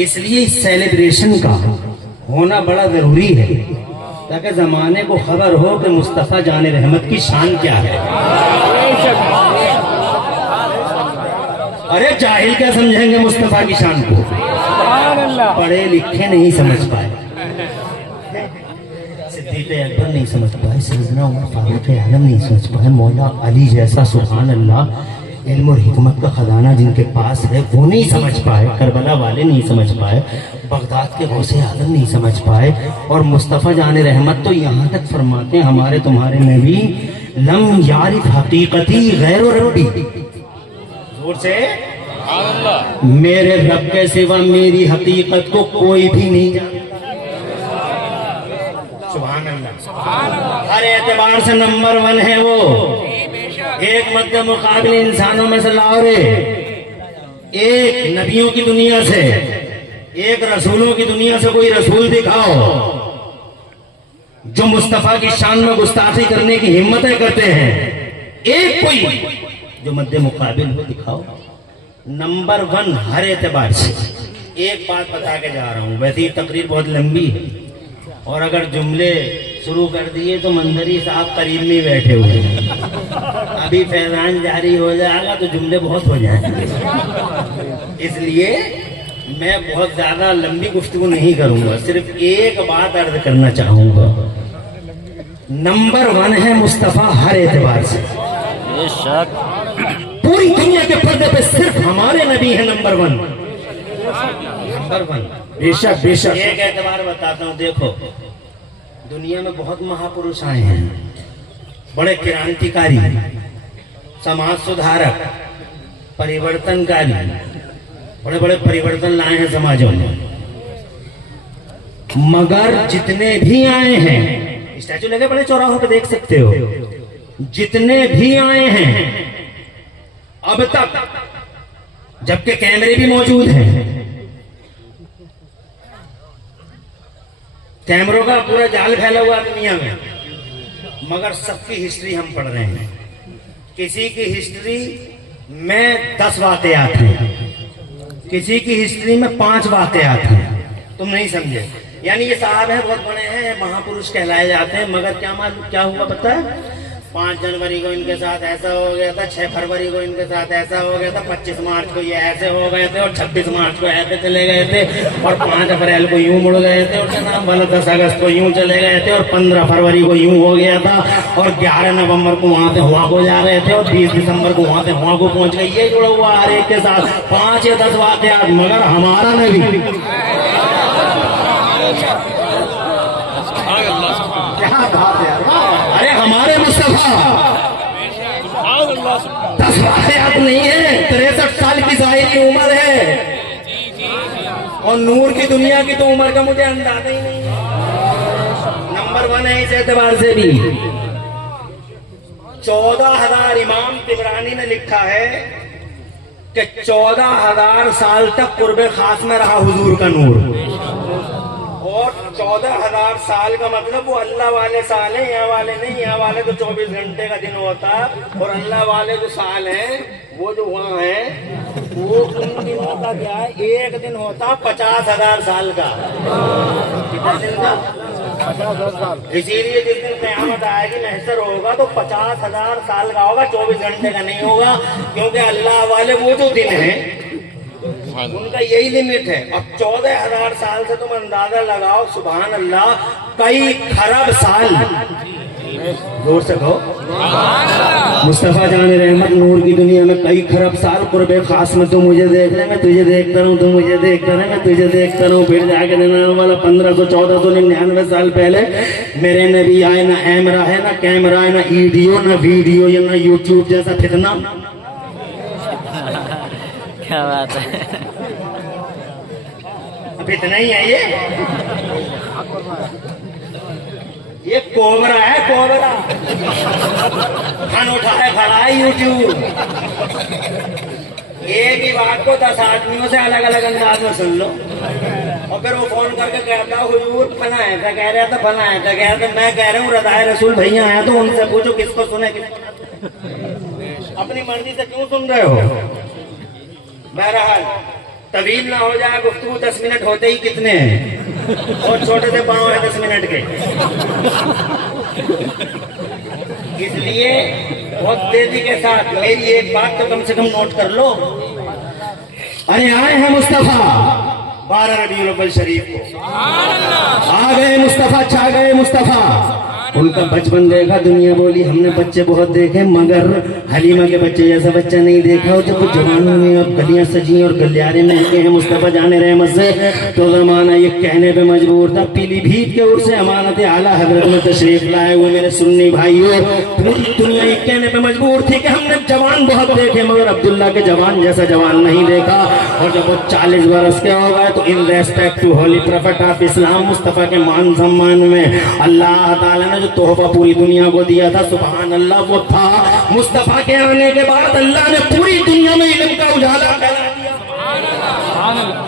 इसलिए इस सेलिब्रेशन का होना बड़ा जरूरी है ताकि जमाने को खबर हो कि मुस्तफ़ा जान रहमत की शान क्या है। अरे जाहिल क्या समझेंगे मुस्तफ़ा की शान को, पढ़े लिखे नहीं समझ पाए, सिद्दीक़ अकबर नहीं समझ पाए, सैयदना उमर फारूक आलम नहीं समझ पाए, मौला अली जैसा सुभान अल्लाह इल्म और हिकमत का खजाना जिनके पास है वो नहीं समझ पाए, करबला वाले नहीं समझ पाए, बगदाद के गौसे आजम नहीं समझ पाए। और मुस्तफ़ा जान रहमत तो यहाँ तक फरमाते हैं हमारे तुम्हारे नबी, लम यारिफ हकीकती गैर रब्बी, जोर से मेरे रब के सिवा मेरी हकीकत को कोई भी नहीं जानता। सुभान अल्लाह। हर एतबार से नंबर 1 है वो, एक मध्य मुकाबले इंसानों में से लाओ रे, एक नबियों की दुनिया से, एक रसूलों की दुनिया से कोई रसूल दिखाओ जो मुस्तफ़ा की शान में गुस्ताखी करने की हिम्मतें करते हैं, एक कोई जो मध्य मुकाबिल हो दिखाओ। नंबर 1 हर एतबार से। एक बात बता के जा रहा हूं, वैसे ही तकरीर बहुत लंबी है और अगर जुमले शुरू कर दिए तो मंदरी साहब करीब में बैठे हुए हैं, अभी फैजान जारी हो जाएगा तो जुमले बहुत हो जाएंगे, इसलिए मैं बहुत ज्यादा लंबी गुफ्तगू नहीं करूंगा, सिर्फ एक बात अर्ज करना चाहूंगा। नंबर 1 है मुस्तफ़ा हर एतबार से, पूरी दुनिया के पर्दे पे सिर्फ हमारे नबी है नंबर 1, नंबर 1। बेशक बेशक। एक एतबार बताता हूँ, देखो दुनिया में बहुत महापुरुष आए हैं, बड़े क्रांतिकारी, समाज सुधारक, परिवर्तनकारी, बड़े बड़े परिवर्तन लाए हैं समाजों में, मगर जितने भी आए हैं, स्टैचू लगे बड़े चौराहों पे देख सकते हो, जितने भी आए हैं अब तक, जबकि कैमरे भी मौजूद हैं, कैमरों का पूरा जाल फैला हुआ दुनिया में, मगर सबकी हिस्ट्री हम पढ़ रहे हैं। किसी की हिस्ट्री में 10 वाकयात हैं, किसी की हिस्ट्री में 5 वाकयात हैं, तुम नहीं समझे। यानी ये साहब है, बहुत बड़े हैं, महापुरुष कहलाए जाते हैं, मगर क्या मालूम क्या हुआ पता है? 5 जनवरी को इनके साथ ऐसा हो गया था, 6 फरवरी को इनके साथ ऐसा हो गया था, 25 मार्च को ये ऐसे हो गए थे, और 26 मार्च को ऐसे चले गए थे, और 5 अप्रैल को यूं मुड़ गए थे, और क्या नाम वाला 10 अगस्त को यूं चले गए थे, और 15 फरवरी को यूं हो गया था, और 11 नवंबर को वहां से हुआ को जा रहे थे, और 20 दिसंबर को वहां से हुआ को पहुंच गए। ये जुड़ा हुआ हर एक के साथ 5 या 10 वाकयात, मगर हमारा नबी क्या बात है, अरे हमारे मुस्तफा 10 वाकयात नहीं है, 63 साल की ज़ाहिरी उम्र है, और नूर की दुनिया की तो उम्र का मुझे अंदाजा ही नहीं है। नंबर 1 है इस एतबार से भी। 14,000 इमाम तिबरानी ने लिखा है कि 14,000 साल तक कुर्बे खास में रहा हुजूर का नूर, और 14,000 साल का मतलब वो अल्लाह वाले साल है, यहाँ वाले नहीं, यहाँ वाले तो 24 घंटे का दिन होता, और अल्लाह वाले जो साल हैं वो जो वहाँ है वो उन दिनों का क्या है, एक दिन होता 50,000 साल का। कितने दिन का? 50,000 साल। इसीलिए जिस दिन क़यामत आएगी, महशर होगा, तो 50,000 साल का होगा, 24 घंटे का नहीं होगा, क्योंकि अल्लाह वाले वो जो दिन है उनका यही लिमिट है। और 14,000 साल से तुम अंदाजा लगाओ, सुभान अल्लाह, कई खरब साल, जोर से कहो मुस्तफा जान रहमत नूर की दुनिया में कई खरब साल कुर्बे खास में, तो मुझे देख ले, मैं तुझे देखता रहूं, तू मुझे देखता रहे, मैं तुझे देखता रहूं, फिर जाके देने वाला 1500-1499 साल पहले मेरे नबी आए, ना ऐमरा है, ना कैमरा है, ना ईडियो, ना वीडियो, या ना यूट्यूब जैसा फितना। क्या बात है, अब इतना ही है ये कोबरा है, कोबरा खान उठाए खड़ा है यूट्यूब। एक ही बात को 10 आदमियों से अलग अलग अंदाज में सुन लो, और फिर वो फोन करके कहता हुजूर फना है, क्या कह रहा था, फना है, क्या कह रहा था, मैं कह रहा हूँ रज़ाए रसूल भैया आया, तो उनसे पूछो किसको सुने, किसको अपनी मर्जी से क्यों सुन रहे हो। बहरहाल तवील ना हो जाए गुफ्तगू, 10 मिनट होते ही कितने हैं, और छोटे से पाँव है 10 मिनट के। इसलिए बहुत तेजी के साथ मेरी एक बात तो कम से कम नोट कर लो। अरे आए हैं मुस्तफा 12 रबीउल अव्वल शरीफ को, आ गए मुस्तफा, छा गए मुस्तफा। उनका बचपन देखा, दुनिया बोली हमने बच्चे बहुत देखे मगर हलीमा के बच्चे जैसा बच्चा नहीं देखा। और जब वो जवान हुए अब गलियां सजी और गलियारे महके हैं मुस्तफा जाने रहमत से, तो जमाना ये कहने पे मजबूर था, पीलीभीत के ओर से अमानत आला हजरत में तशरीफ लाए हुए मेरे सुन्नी भाइयों, पूरी दुनिया ये कहने पे मजबूर थी कि हमने जवान बहुत देखे मगर अब्दुल्ला के जवान जैसा जवान नहीं देखा। और जब वो 40 बरस के हो गए तो in respect to holy prophet of Islam, Mustafa के मान सम्मान में अल्लाह ताला ने जो तोहफा पूरी दुनिया को दिया था, सुभान अल्लाह, वो था मुस्तफा के आने के बाद अल्लाह ने पूरी दुनिया में इल्म का उजाला फैला दिया।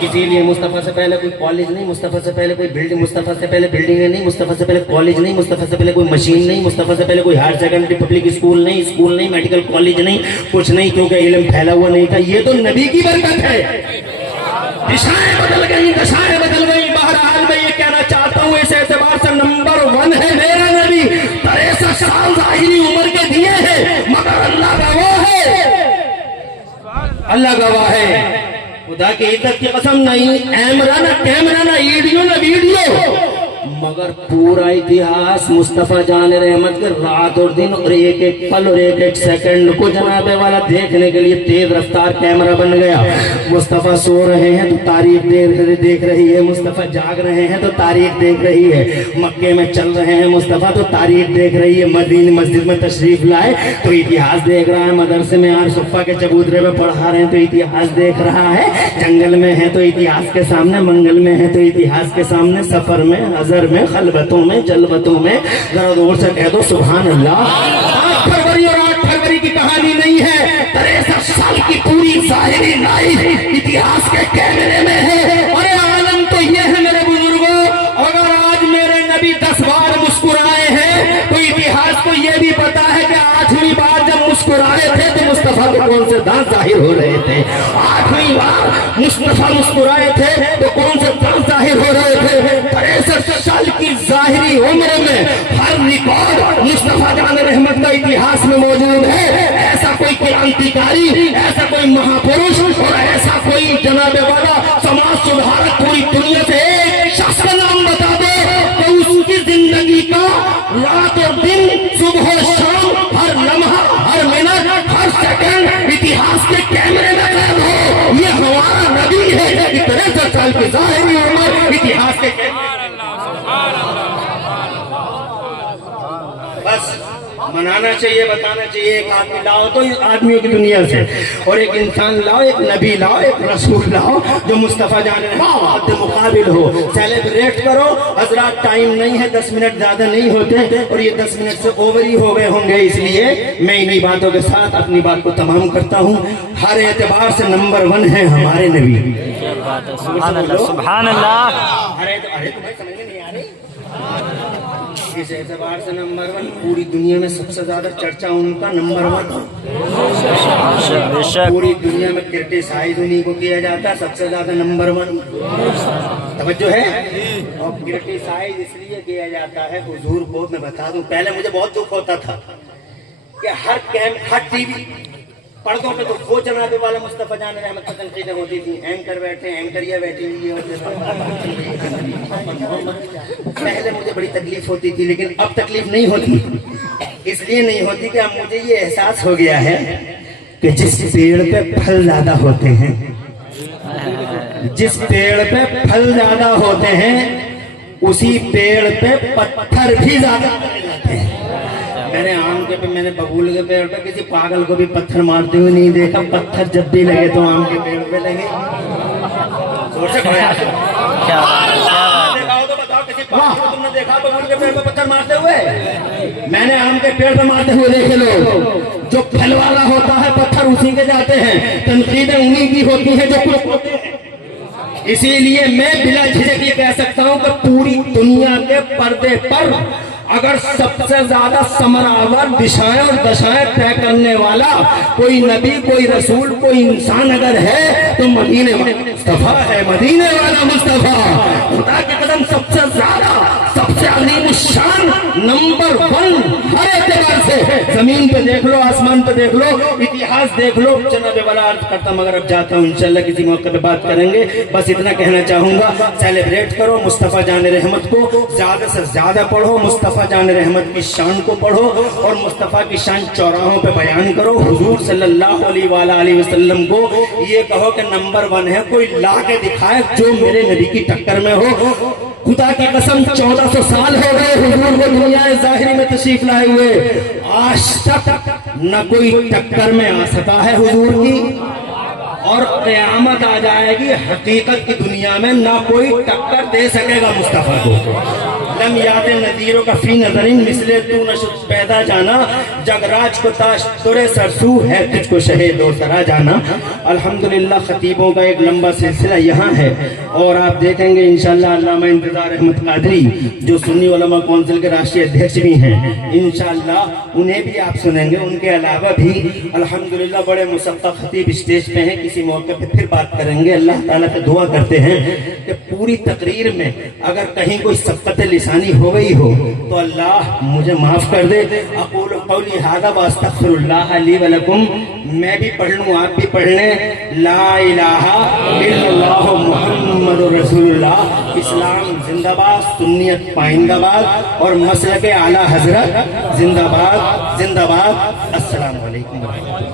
इसीलिए मुस्तफा से पहले कोई कॉलेज नहीं, मुस्तफा से पहले कोई बिल्डिंग, मुस्तफा से पहले बिल्डिंग नहीं, मुस्तफा से पहले कॉलेज नहीं, मुस्तफा से पहले कोई मशीन नहीं, मुस्तफा से पहले कोई हायर सेकेंडरी पब्लिक स्कूल नहीं, मेडिकल कॉलेज नहीं, कुछ नहीं, क्योंकि इल्म फैला हुआ नहीं था। ये तो नबी की बरकत है। दिशाएं बदल गई, दशाएं बदल गई। बहरहाल मैं ये कहना चाहता हूँ, इस एतबार से नंबर 1 है मेरा नबी। 63 साल जाहिरी उम्र के दिए हैं मगर अल्लाह गवाह है, अल्लाह गवाह है, खुदा की इज्जत की कसम, नहीं कैमरा ना वीडियो मगर पूरा इतिहास मुस्तफा जान रहमत के रात और दिन और एक एक पल और एक एक सेकंड को जनाबे वाला देखने के लिए तेज रफ्तार कैमरा बन गया। मुस्तफा सो रहे हैं तो तारीख देख रही है, मुस्तफा जाग रहे हैं तो तारीख देख रही है, मक्के में चल रहे हैं मुस्तफा तो तारीख देख रही है, मदीने मस्जिद में तशरीफ लाए तो इतिहास देख रहा है, मदरसे में यार सुफ़ा के चबूतरे में पढ़ा रहे हैं तो इतिहास देख रहा है, जंगल में है तो इतिहास के सामने, मंगल में है तो इतिहास के सामने, सफर में, हजर में, खलबतों में, जलबतों में, जरा जोर से कह दो सुभान अल्लाह। 8 फरवरी और 8 फरवरी की कहानी नहीं है, 63 साल की पूरी जाहिरी लाइफ इतिहास के कैमरे में है। और आलम तो ये है मेरे बुजुर्गों, अगर आज मेरे नबी 10 बार मुस्कुराए हैं तो इतिहास को ये भी पता है कि 8वीं बार जब मुस्कुराए थे तो मुस्तफा के कौन से दांत जाहिर हो रहे थे। 8वीं बार मुस्तफा मुस्कुराए थे तो कौन से दांत जाहिर हो रहे थे। 63 साल की जाहिरी उम्र में हर रिकॉर्ड मुस्तफा जान रहमत का इतिहास में मौजूद है। ऐसा कोई क्रांतिकारी, ऐसा कोई महापुरुष और ऐसा कोई जनाबे वाला समाज सुधारक पूरी दुनिया से एक शख्स का नाम बता दो तो उसकी जिंदगी का रात और दिन, सुबह शाम, हर लम्हा, हर मिनट, हर सेकंड इतिहास के कैमरे में कैद हो। ये हमारा नबी है। 63 साल की जाहिरी उम्र इतिहास के कैमरे। बस मनाना चाहिए, बताना चाहिए। एक आदमी लाओ तो आदमियों की दुनिया से, और एक इंसान लाओ, एक नबी लाओ, एक रसूल लाओ जो मुस्तफा जाने मुकाबिल हो। सेलिब्रेट करो हजरात, टाइम नहीं है, 10 मिनट ज्यादा नहीं होते और ये 10 मिनट से ओवर ही हो गए होंगे, इसलिए मैं इन्हीं बातों के साथ अपनी बात को तमाम करता हूँ। हर एतबार से नंबर 1 है हमारे नबी। सुभान अल्लाह। अरे तुम्हें समझ में नहीं आ रही? इस एतबार से नंबर 1, पूरी दुनिया में सबसे ज्यादा चर्चा उनका नंबर 1। पूरी दुनिया में क्रिटिसाइज उन्हीं को किया जाता है, सबसे ज्यादा नंबर 1। तवज्जो है? और क्रिटिसाइज इसलिए किया जाता है, हुजूर को मैं बता दूं, पहले मुझे बहुत दुख होता था कि हर टीवी पर्दों पे तो वो जनाबे वाला मुस्तफा जान रहमत की तनकीदें होती थी, एंकर बैठे, एंकरिया बैठी हुई है। पहले मुझे बड़ी तकलीफ होती थी, लेकिन अब तकलीफ नहीं होती। इसलिए नहीं होती कि अब मुझे ये एहसास हो गया है कि जिस पेड़ पे फल ज्यादा होते हैं, जिस पेड़ पे फल ज्यादा होते हैं उसी पेड़ पे पत्थर भी ज्यादा होते हैं। मैंने आम के पे, मैंने बबूल के पेड़ पे किसी पागल को भी पत्थर मारते हुए नहीं देखा। पत्थर जब भी लगे तो आम के पेड़ पे लगे। देखा हो तो बताओ, किसी पागल को तुमने देखा बबूल के पेड़ पे पत्थर मारते हुए? मैंने आम के पेड़ पे मारते हुए देखे लोग। जो फल वाला होता है पत्थर उसी के जाते हैं, तनकीदें उन्हीं की होती है जो कुछ होते हैं। इसीलिए मैं बिला झिझक ये कह सकता हूं कि पूरी दुनिया के पर्दे पर अगर सबसे ज्यादा समरावर दिशाएं और दशाएं तय करने वाला कोई नबी, कोई रसूल, कोई इंसान अगर है तो मदीने वाला मुस्तफा है, मदीने वाला मुस्तफा। खुदा की कसम सबसे ज्यादा, सबसे अलीम शान, नंबर 1 हर एतबार से। जमीन पे देख लो, आसमान पे देख लो, इतिहास देख लो। जनाब वाला अर्ज करता मगर अब जाता हूँ, इंशाल्लाह किसी मौके पे बात करेंगे। बस इतना कहना चाहूंगा, सेलिब्रेट करो मुस्तफा जान रहमत को, ज्यादा से ज्यादा पढ़ो, मुस्तफा जान रहमत की शान को पढ़ो और मुस्तफा की शान चौराहों पे बयान करो। हुजूर सल्लल्लाहु अलैहि वसल्लम को ये कहो कि नंबर 1 है, कोई ला के दिखाए जो मेरे नबी की टक्कर में हो। खुदा की कसम 1400 साल हो गए हुजूर को दुनिया ज़ाहिरी में तशरीफ लाए हुए, आज तक न कोई टक्कर में आ सका है हुजूर की, और क़यामत आ जाएगी हकीकत की दुनिया में ना कोई टक्कर दे सकेगा मुस्तफा को। लम याद नदीरों का फी नजरिन मिसले तू नशुद पैदा जाना, जगराज को ताश तुरे सरसू है तुझको शहीद और सरा जाना। अल्हम्दुलिल्लाह खतीबों का एक लंबा सिलसिला यहाँ है और आप देखेंगे इंशाअल्लाह अल्लामा इंतजार अहमद कादरी जो सुन्नी उलमा काउंसिल के राष्ट्रीय अध्यक्ष भी हैं, इंशाअल्लाह उन्हें भी आप सुनेंगे। उनके अलावा भी अल्हम्दुलिल्लाह बड़े मुसक्का खतीब स्टेज पे हैं, किसी मौके पे फिर बात करेंगे। अल्लाह ताला से दुआ करते हैं कि पूरी तकरीर में अगर कहीं कोई सबकत लिसानी हो गई हो तो अल्लाह मुझे माफ कर दे। अक़ूलु क़ौली हाज़ा व अस्तग़फ़िरुल्लाह ली व लकुम। मैं भी पढ़ लूँ, आप भी पढ़ लें। ला इलाहा इल्लल्लाह मुहम्मदुर रसूलुल्लाह। इस्लाम जिंदाबाद, सुन्नियत पाइंदाबाद और मसलक आला हजरत जिंदाबाद जिंदाबाद। अस्सलामु अलैकुम।